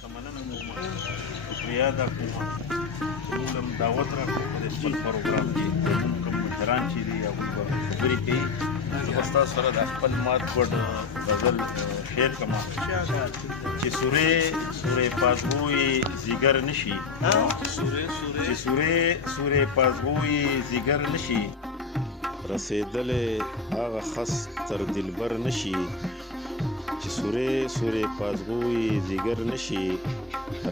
ته مننه کوم شکریه ادا کوم چې موږ هم دعوت راکړو په دې خپل پروګرام کې زموږ کوم مشران چې دي هغوی به خبرې کوي زه به ستاسو سره د خپل مات ګډ غزل شعر کوم چې سورې پازغوی زیګر نشي چې سورې پازغوی زیګر نشي رسېدلې هغه خس تر دلبر نشي چې سورې پازغوی زیګر نشي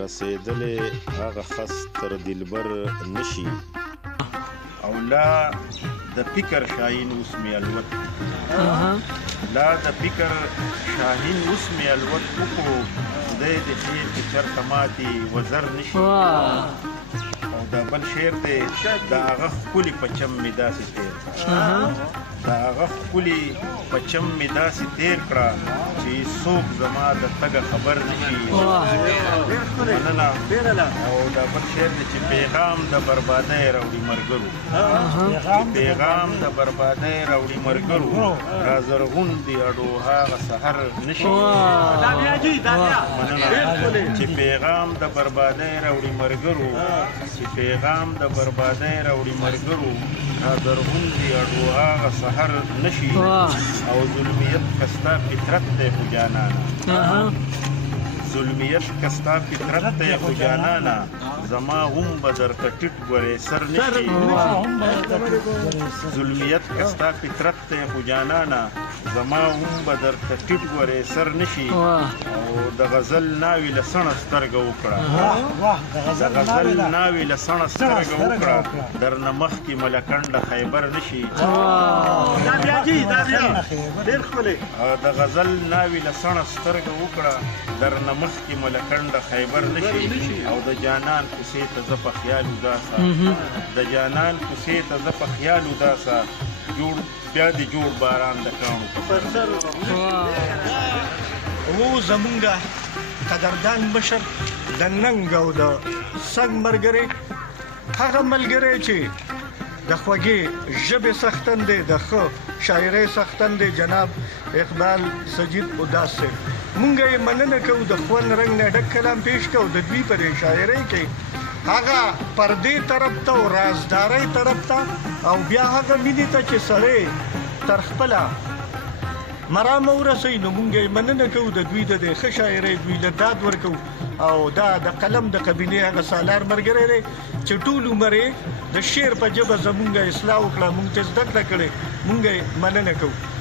رسېدلې هغه خس تر دلبر نشي او لا د فکر شاهین اوس مې الوت لا د فکر شاهین اوس مې الوت وکړو خدای دې خیر چې چېرته ماتې وزر نشي او دا بل شعر دی د هغه ښکلي پچم مې داسې تېر کړه د هغه ښکلي پچم مې داسې تېر کړه چې څوک زما د تګه خبر نشي مننه او دا بل شعر دی چې پیغام د بربادۍ راوړي مرګرو پیغام د بربادۍ راوړي مرګرو را زرغون دي اډو هغه سحر نشي مننه چې پیغام د بربادۍ راوړي مرګرو چې پیغام د بربادۍ راوړي مرګرو را زرغون دي اډو هغه سحر نشي او ظلمیت کستا فطرت دی خو جانانه ظلمیت کستا فطرت دی خو جانانه زما هم به درته ټیټ ګورې سر نشي ظلمیت کستا فطرت دی خو جانانه زما هم به درته ټیټ ګورې سر نشي او د غزل ناوې له سڼه سترګه وکړه د غزل ناوې له سڼه سترګه وکړه درنه مخکې ملکنډه خیبر نشي د غزل ناوې له سڼه سترګه وکړه درنه مخکې ملکنډه خیبر نشي او د جانان کوڅې ته زه په خیال وداسه د جانان کوڅې ته زه په خیال وداسه بیا دې جوړ باران د کاڼو په سر و زمونږه قدردان مشر د ننګ او د سنګ ملګری هغه ملګری چې د خوږې ژبې څښتن دی د ښه شاعرۍ څښتن دی جناب اقبال سجید اداس صاحب مونږ یې مننه کوو د خوند رنګ نه ډک کلام پیش کوو د دوی په دې شاعرۍ کې هغه پردې طرف ته او رازدارۍ طرف ته او بیا هغه مینې ته چې سړی تر خپله مرامه ورسوي نو مونږ یې مننه کوو د دوی د دې ښه شاعرۍ دوی له داد ورکوو او دا د قلم د قبیلې هغه سالار ملګری دی چې ټول عمر یې د شعر په ژبه زمونږ اصلاح وکړه مونږ ته زده کړه کړې مونږ یې مننه کوو